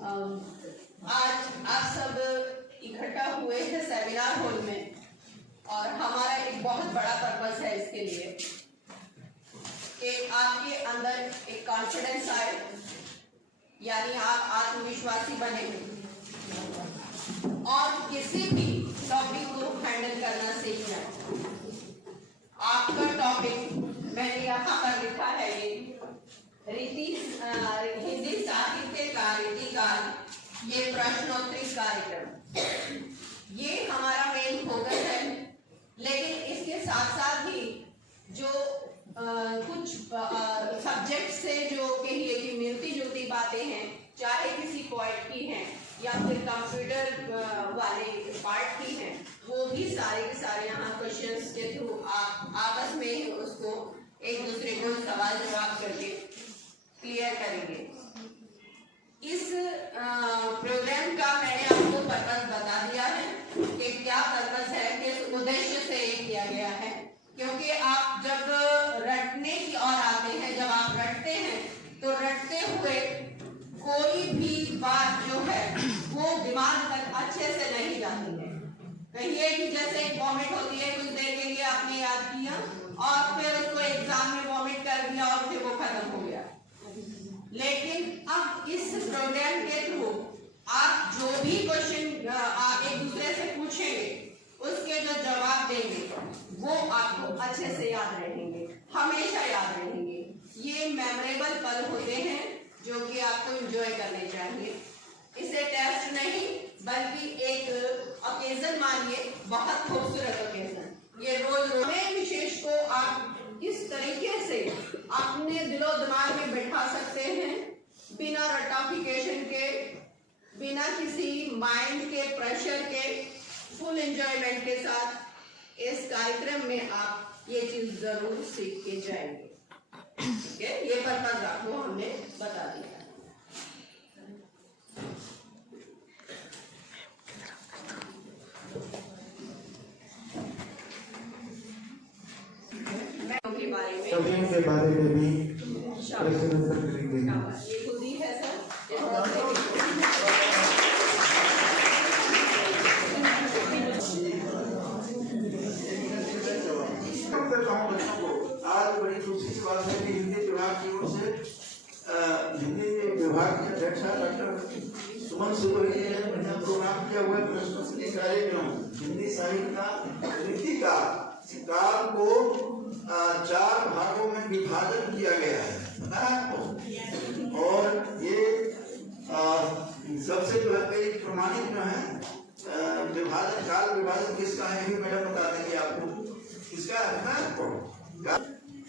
आज आप सब इकट्ठा हुए हैं सेमिनार हॉल में और हमारा एक बहुत बड़ा पर्पस है इसके लिए कि आपके अंदर एक कॉन्फिडेंस आए, यानी आप आत्मविश्वासी बने और किसी भी टॉपिक को हैंडल करना सीख जाए। आपका टॉपिक मैंने यहाँ पर लिखा है, ये हिंदी साहित्य का रीतिकाल, ये प्रश्नोत्तरी कार्यक्रम, ये हमारा मेन फोकस है। लेकिन इसके साथ साथ ही जो कुछ सब्जेक्ट से जो कहिए कि मिलती जुलती बातें हैं, चाहे किसी पॉइंट की हैं या फिर कंप्यूटर वाले पार्ट की हैं, वो भी सारे के सारे यहाँ क्वेश्चंस के थ्रू आप आपस में उसको एक दूसरे को सवाल जवाब करके क्लियर करेंगे। इस प्रोग्राम का मैंने आपको पर्पस बता दिया है कि क्या पर्पस है, किस उद्देश्य से ये किया गया है। क्योंकि आप जब रटने की ओर आते हैं, जब आप रटते हैं तो रटते हुए कोई भी बात जो है वो दिमाग तक अच्छे से नहीं जाती है। कहिए कि जैसे एक वॉमिट होती है, कुछ देर के लिए आपने याद किया और फिर उसको एग्जाम में वॉमिट कर दिया और फिर वो खत्म हो गया। लेकिन अब इस प्रोग्राम के थ्रू आप जो भी क्वेश्चन आप एक दूसरे से पूछेंगे, उसके जो जवाब देंगे वो आपको अच्छे से याद रहेंगे, हमेशा याद रहेंगे। ये मेमोरेबल पल होते हैं जो कि आपको एंजॉय करने चाहिए। इसे टेस्ट नहीं बल्कि एक ओकेजन मानिए, बहुत खूबसूरत ओकेजन। ये रोज में विशेष को आप किस तरीके से अपने दिलो दिमाग में बैठा सकते हैं, बिना रटाफिकेशन के, बिना किसी माइंड के प्रेशर के, फुल एंजॉयमेंट के साथ इस कार्यक्रम में आप ये चीज जरूर सीख के जाएंगे। ठीक है, ये पर्पस आपको हमने बता दिया। के बारे में भी प्रश्न उत्तर करेंगे। ये खुद ही है सर। आज बड़ी खुशी की बात है कि हिंदी विभाग की ओर से हिंदी विभाग के अध्यक्षा डॉक्टर सुमन सिरोही ने प्रोग्राम किया हुआ प्रश्नोत्तरी कार्यक्रम हिंदी साहित्य का रीतिकाल काल को 4 भागों में विभाजन किया गया है और ये सबसे जो है कई प्रमाणित जो है विभाजन काल विभाजन किसका है ये मैडम बता देंगे आपको। किसका है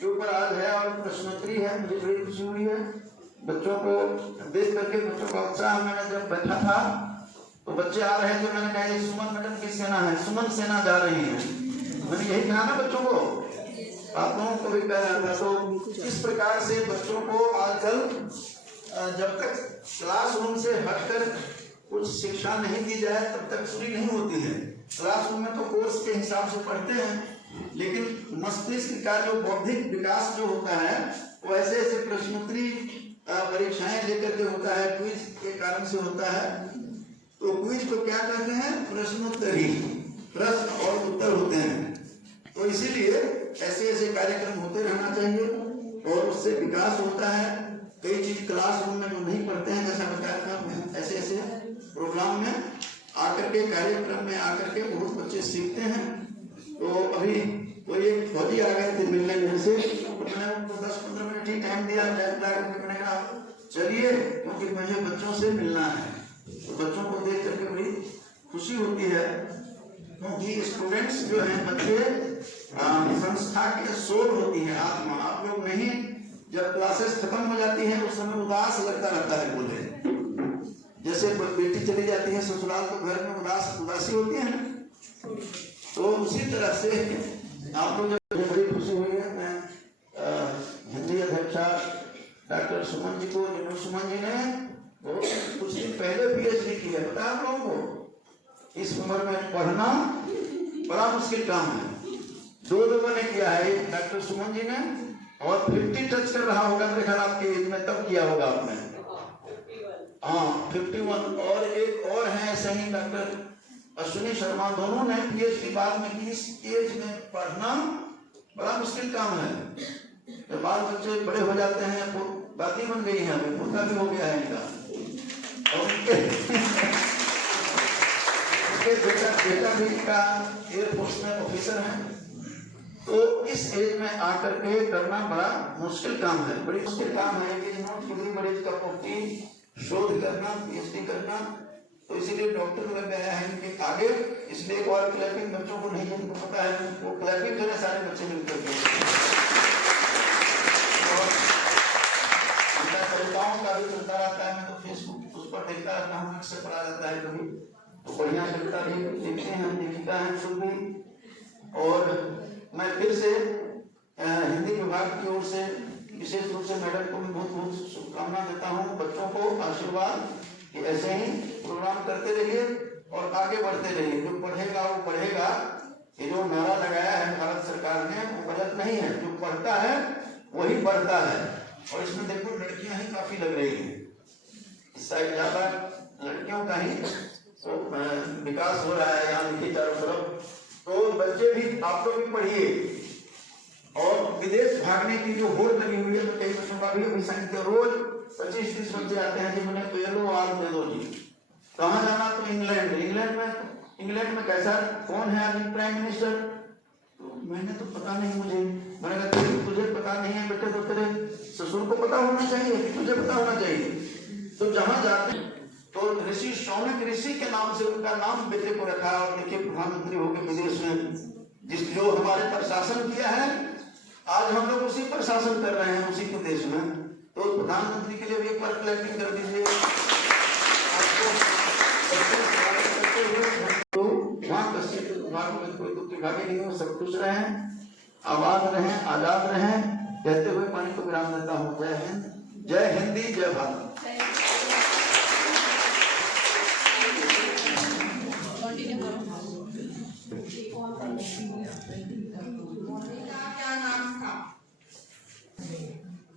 के ऊपर आज है और प्रश्नोत्तरी है। मुझे बड़ी खुशी हुई है बच्चों को देख करके, बच्चों का उत्साह। मैंने जब बैठा था तो बच्चे आ रहे थे, मैंने कहा ये सुमन मैडम की सेना है, सुमन सेना जा रही है। मैंने यही कहा ना बच्चों को, आप लोगों को भी कह रहा था। तो इस प्रकार से बच्चों को आजकल जब तक क्लासरूम से हटकर कुछ शिक्षा नहीं दी जाए तब तक पूरी नहीं होती है। क्लासरूम में तो कोर्स के हिसाब से पढ़ते हैं, लेकिन मस्तिष्क का जो बौद्धिक विकास जो होता है वो ऐसे ऐसे प्रश्नोत्तरी परीक्षाएं लेकर के होता है, क्विज के कारण से होता है। तो क्विज को क्या कहते हैं? प्रश्नोत्तरी, प्रश्न और उत्तर होते हैं। तो इसीलिए ऐसे ऐसे कार्यक्रम होते रहना चाहिए और उससे विकास होता है। कई चीज क्लासरूम में जो नहीं पढ़ते हैं, जैसा बताया था, ऐसे ऐसे प्रोग्राम में आकर के, कार्यक्रम में आकर के बहुत बच्चे सीखते हैं। तो अभी तो ये फौजी आ गए थे मिलने मेरे से, मैंने उनको 10-15 मिनट ही टाइम दिया। मैंने कहा चलिए, क्योंकि मुझे बच्चों से मिलना है। तो बच्चों को देख करके बड़ी खुशी होती है, क्योंकि स्टूडेंट्स जो हैं बच्चे संस्था के सोल होती है, आत्मा। आप लोग नहीं, जब क्लासेस खत्म हो जाती हैं उस समय उदास लगता रहता है। बोले जैसे बेटी चली जाती है ससुराल तो घर में उदासी होती है ना, तो उसी तरह से आप लोग जब बड़ी खुशी हुई है। मैं हिंदी अध्यक्षा डॉक्टर सुमन जी को, सुमन जी ने कुछ दिन पहले PhD की है। पता है आप लोगों को इस उम्र में पढ़ना बड़ा मुश्किल काम है। 2 लोगों ने किया है, डॉक्टर सुमन जी ने, और 50 टच कर रहा होगा मेरे ख्याल आपके एज में, तब किया होगा आपने। हाँ 51। और एक और है ऐसे ही डॉक्टर अश्विनी शर्मा, दोनों ने PhD बाद में की। इस एज में पढ़ना बड़ा मुश्किल काम है। जब बाल बच्चे बड़े हो जाते हैं, दादी बन गई है, अभी पोता भी हो गया है इनका, और उनके बेटा भी का एयरफोर्स में ऑफिसर है। तो इस एज में आकर के करना बड़ा मुश्किल काम है, बड़ी मुश्किल काम है कि किसी मरीज का शोध करना, PhD करना। तो इसीलिए डॉक्टर लग गया है इनके आगे। इसलिए एक और क्लैपिंग बच्चों को नहीं जिनको पता है वो क्लैपिंग करें सारे बच्चे मिलकर के। और कविताओं का भी चलता रहता है, मैं तो फेसबुक उस पर देखता रहता हूँ, अक्सर पढ़ा जाता है कभी, तो बढ़िया कविता भी लिखते हैं, लिखता है खुद भी। और मैं फिर से हिंदी विभाग की ओर से विशेष रूप से मैडम को भी बहुत बहुत शुभकामना देता हूँ, बच्चों को आशीर्वाद कि ऐसे ही प्रोग्राम करते रहिए और आगे बढ़ते रहिए। जो पढ़ेगा वो बढ़ेगा, ये जो नारा लगाया है भारत सरकार ने वो गलत नहीं है, जो पढ़ता है वही बढ़ता है। और इसमें देखो लड़कियां ही काफी लग रही हैं, इस साइड ज्यादा लड़कियों का ही तो विकास हो रहा है यहाँ देखिए चारों तरफ। तो बच्चे भी, आप लोग भी पढ़िए। और विदेश भागने की जो होड़ लगी हुई है, तो कई बच्चों का भी अभी संख्या रोज 25-30 बच्चे आते हैं कि मुझे पेलो आल दे दो जी। कहाँ जाना? तो इंग्लैंड में कैसा कौन है अभी प्राइम मिनिस्टर? तो मैंने तो पता नहीं, मैंने कहा तुझे पता नहीं है बेटे, तो तेरे ससुर को पता होना चाहिए, तुझे पता होना चाहिए। तो जहाँ जाते तो ऋषि शौनक ऋषि के नाम से उनका नाम बेटे को रखा। और देखिए प्रधानमंत्री हो गए विदेश में, जो हमारे पर शासन किया है, आज हम लोग उसी पर शासन कर रहे हैं, उसी के देश में। तो प्रधानमंत्री के लिए भी एक बार क्लैपिंग कर दीजिए। तो वहाँ में कोई दुख की भागी नहीं हो, सब खुश रहें, आबाद रहें, आजाद रहें, कहते हुए पानी को विराम देता हूँ। जय हिंद, जय हिंदी, जय भारत। क्या नाम था?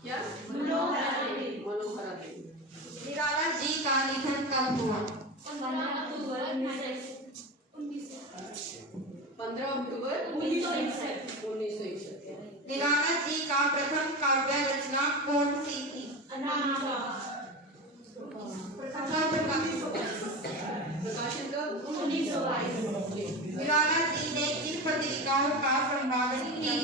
क्या? निराला जी का निधन कब हुआ? 15 अक्टूबर 1961। निराला जी का प्रथम काव्य रचना कौन सी थी? प्रकाशन कब? 1922। निराला जी ने किन पत्रिकाओं का संपादन किया?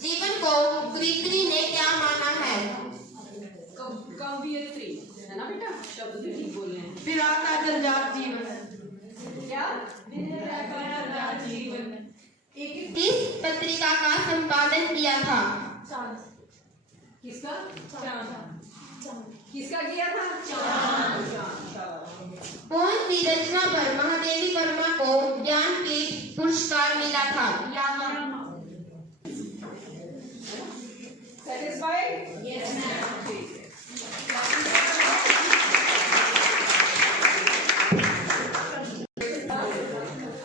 जीवन को कवियत्री ने क्या माना है? कवियत्री है ना बेटा, शब्द भी ठीक बोल रहे हैं। विराट जलजात जीवन। क्या? विराट जीवन। किस पत्रिका का संपादन किया था? किसका? किसका किया था? कौन सी रचना पर महादेवी वर्मा को ज्ञानपीठ पुरस्कार मिला था? Satisfied? Yes, ma'am.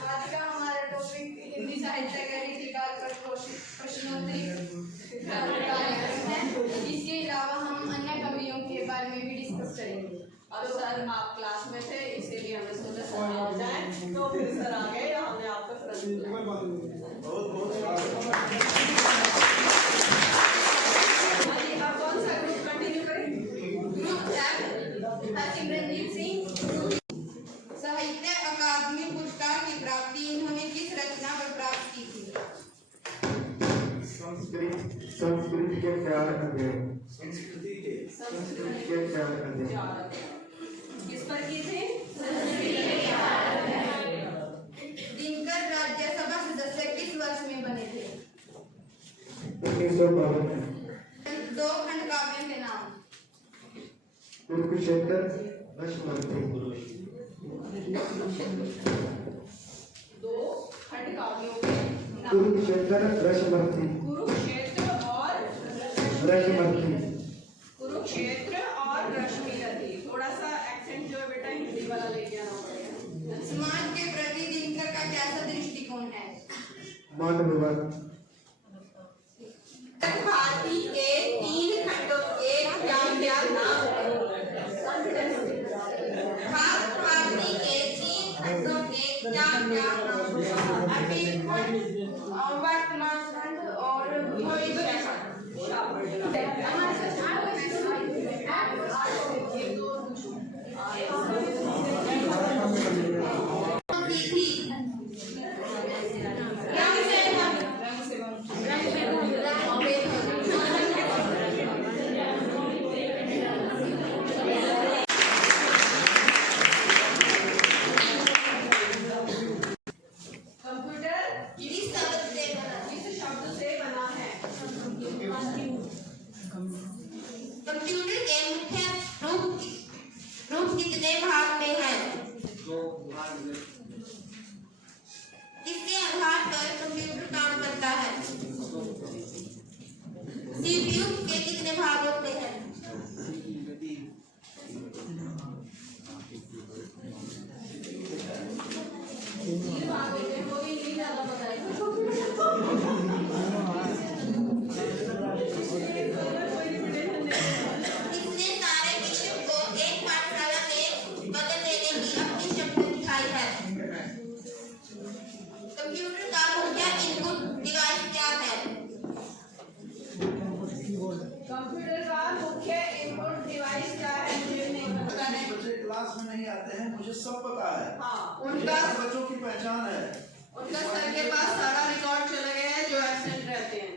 आज का हमारा टॉपिक हिंदी साहित्य का रीतिकाल पर प्रश्नोत्तरी है। इसके अलावा हम अन्य कवियों के बारे में भी डिस्कस करेंगे। अब सर आप क्लास में थे, इसीलिए हमें सोचा सर आ जाए, तो फिर सर आ गए, हमने आपका आप कौन सा ग्रुप कंटिन्यू करें? ग्रुप सिमरनजीत सिंह। साहित्य अकादमी पुरस्कार की प्राप्ति इन्होंने किस रचना पर प्राप्त की थी? संस्कृत के प्यार अध्ययन। किस पर की थी? दिनकर राज्यसभा सदस्य किस वर्ष में बने थे? 1952 में। दो खंड काव्यों के नाम? कुरुक्षेत्र, रश्मि। दो खंड काव्यों के नाम? कुरुक्षेत्र, रश्मि। कुरुक्षेत्र और रश्मि। कुरुक्षेत्र और रश्मि। थोड़ा सा एक्सेंट जो है बेटा हिंदी वाला लेके आना पड़ेगा। समाज के प्रति मानववाद। भारती के 3 खंडों के क्या नाम है? भारती के 3 खंडों के क्या नाम है? वर्तमान खंड और भविष्य कंप्यूटर के मुख्य रूप कितने भाग में है? किसके आधार पर कंप्यूटर काम करता है? सीपीयू के कितने भाग होते हैं? कंप्यूटर का मुख्य इनपुट डिवाइस क्या है? कंप्यूटर का मुख्य इनपुट डिवाइस क्या है? बच्चे क्लास में नहीं आते हैं, मुझे सब पता है। हाँ, उनका बच्चों की पहचान है। उनका सर के पास सारा रिकॉर्ड चले गए हैं जो एब्सेंट रहते हैं।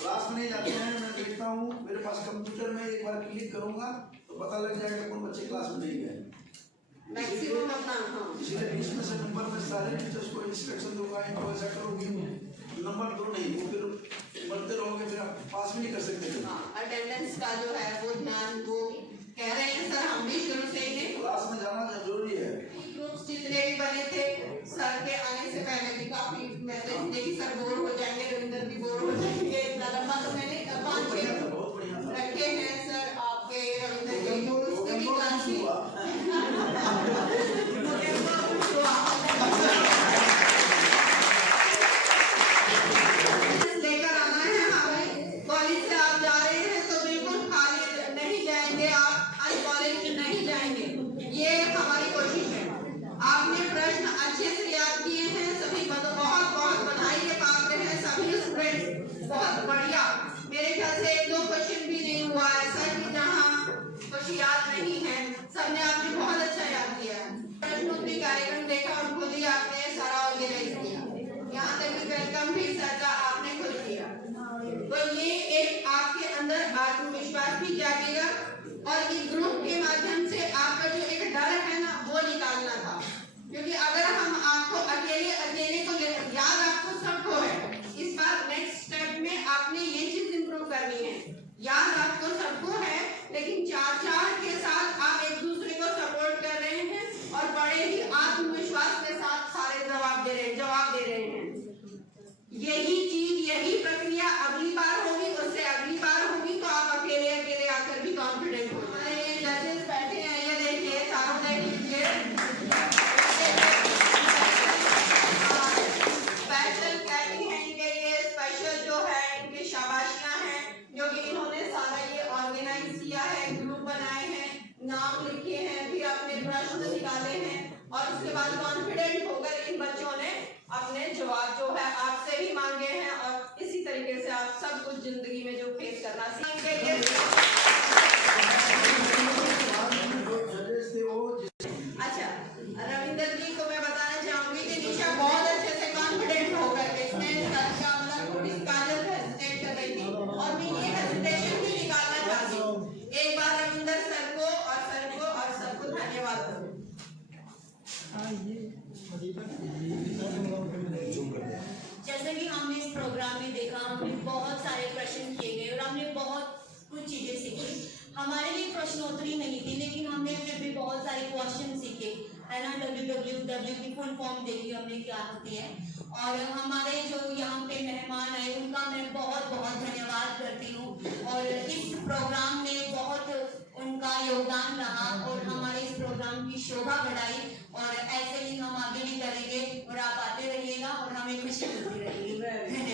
क्लास में नहीं जाते हैं, मैं देखता हूँ मेरे पास कंप्यूटर में एक बार क्लिक करूंगा तो पता लग जाएगा कौन बच्चे क्लास में नहीं गए। मैक्सिमम अपना इसलिए बीच में से नंबर में सारे टीचर्स को इंस्ट्रक्शन दूंगा, इनको ऐसा करोगे, नंबर दो नहीं, वो फिर बढ़ते रहोगे, फिर आप पास भी नहीं कर सकते। अटेंडेंस का जो है वो ध्यान वो कह रहे हैं सर, हम भी शुरू से ही क्लास में जाना जरूरी है। ग्रुप्स जितने भी बने थे सर के आने से पहले भी काफी मैसेज थे कि सर बोर हो जाएंगे, रविंदर भी बोर हो जाएंगे। इतना लंबा तो मैंने 5-6 रखे हैं सर आपके रविंदर के उसके भी क्लास लेकर आना है हमें। कॉलेज से आप जा रहे हैं तो बिल्कुल खाली नहीं जाएंगे, आप आज कॉलेज नहीं जाएंगे, ये हमारी कोशिश है। आपने प्रश्न अच्छे से याद किए हैं, सभी बहुत बहुत बधाई के पात्र हैं सभी स्टूडेंट, बहुत बढ़िया। मेरे ख्याल से 1-2 क्वेश्चन भी नहीं हुआ ऐसा कि जहाँ कुछ याद नहीं है, सबने आपने बहुत अच्छा याद किया है। प्रश्नोत्तरी कार्यक्रम देखा और खुद ही आपने सारा ऑर्गेनाइज किया, यहाँ तक कि वेलकम भी सर का आपने खुद किया, तो ये एक आपके अंदर आत्मविश्वास भी जागेगा और इस ग्रुप के माध्यम से आपका जो एक डर है ना वो निकालना था, क्योंकि अगर हम आपको अकेले को याद आपको सबको है, इस बार नेक्स्ट स्टेप में आपने ये चीज इंप्रूव करनी है। याद आपको सबको है लेकिन 4-4 के साथ आप एक दूसरे को सपोर्ट कर रहे हैं और बड़े ही आत्मविश्वास के साथ सारे जवाब दे रहे हैं। यही चीज यही प्रक्रिया अगली बार होगी, उससे अगली बार होगी तो आप अकेले आकर भी कॉन्फिडेंट हो। हमारे जजेस बैठे हैं, ये देखिए चारों देख लीजिए, स्पेशल कैटिंग है इनके लिए, स्पेशल जो है इनके शाबाशियां हैं जो कि इन्होंने सारा ये ऑर्गेनाइज किया है, ग्रुप बनाए हैं, नाम लिखे हैं, फिर अपने प्रश्न निकाले हैं और उसके बाद कॉन्फिडेंट होकर इन बच्चों ने अपने जवाब जो है आपसे भी मांगे हैं और इसी तरीके से आप सब कुछ जिंदगी में जो फेस करना सीखेंगे। अच्छा, रविंदर जी को मैं बताना चाहूंगी कि निशा बहुत अच्छे से कॉन्फिडेंट होकर इसने थोड़ी काजल हेजिटेट कर रही थी और मैं ये हेजिटेशन भी निकालना चाहती हूँ। एक बार रविंदर सर को और सबको धन्यवाद करूँ। जैसे कि हमने इस प्रोग्राम में देखा, हमने बहुत सारे प्रश्न किए गए और हमने बहुत कुछ चीजें सीखी। हमारे लिए प्रश्नोत्तरी नहीं थी लेकिन हमने फिर भी बहुत सारे क्वेश्चन सीखे, है ना। www की फुल फॉर्म देखी हमने क्या होती है। और हमारे जो यहाँ पे मेहमान आए उनका मैं बहुत बहुत धन्यवाद करती हूँ और इस प्रोग्राम में बहुत उनका योगदान रहा और हमारे इस प्रोग्राम की शोभा बढ़ाई और ऐसे ही हम आगे भी करेंगे और आप आते रहिएगा और हमें खुशी मिलती रहेगी। है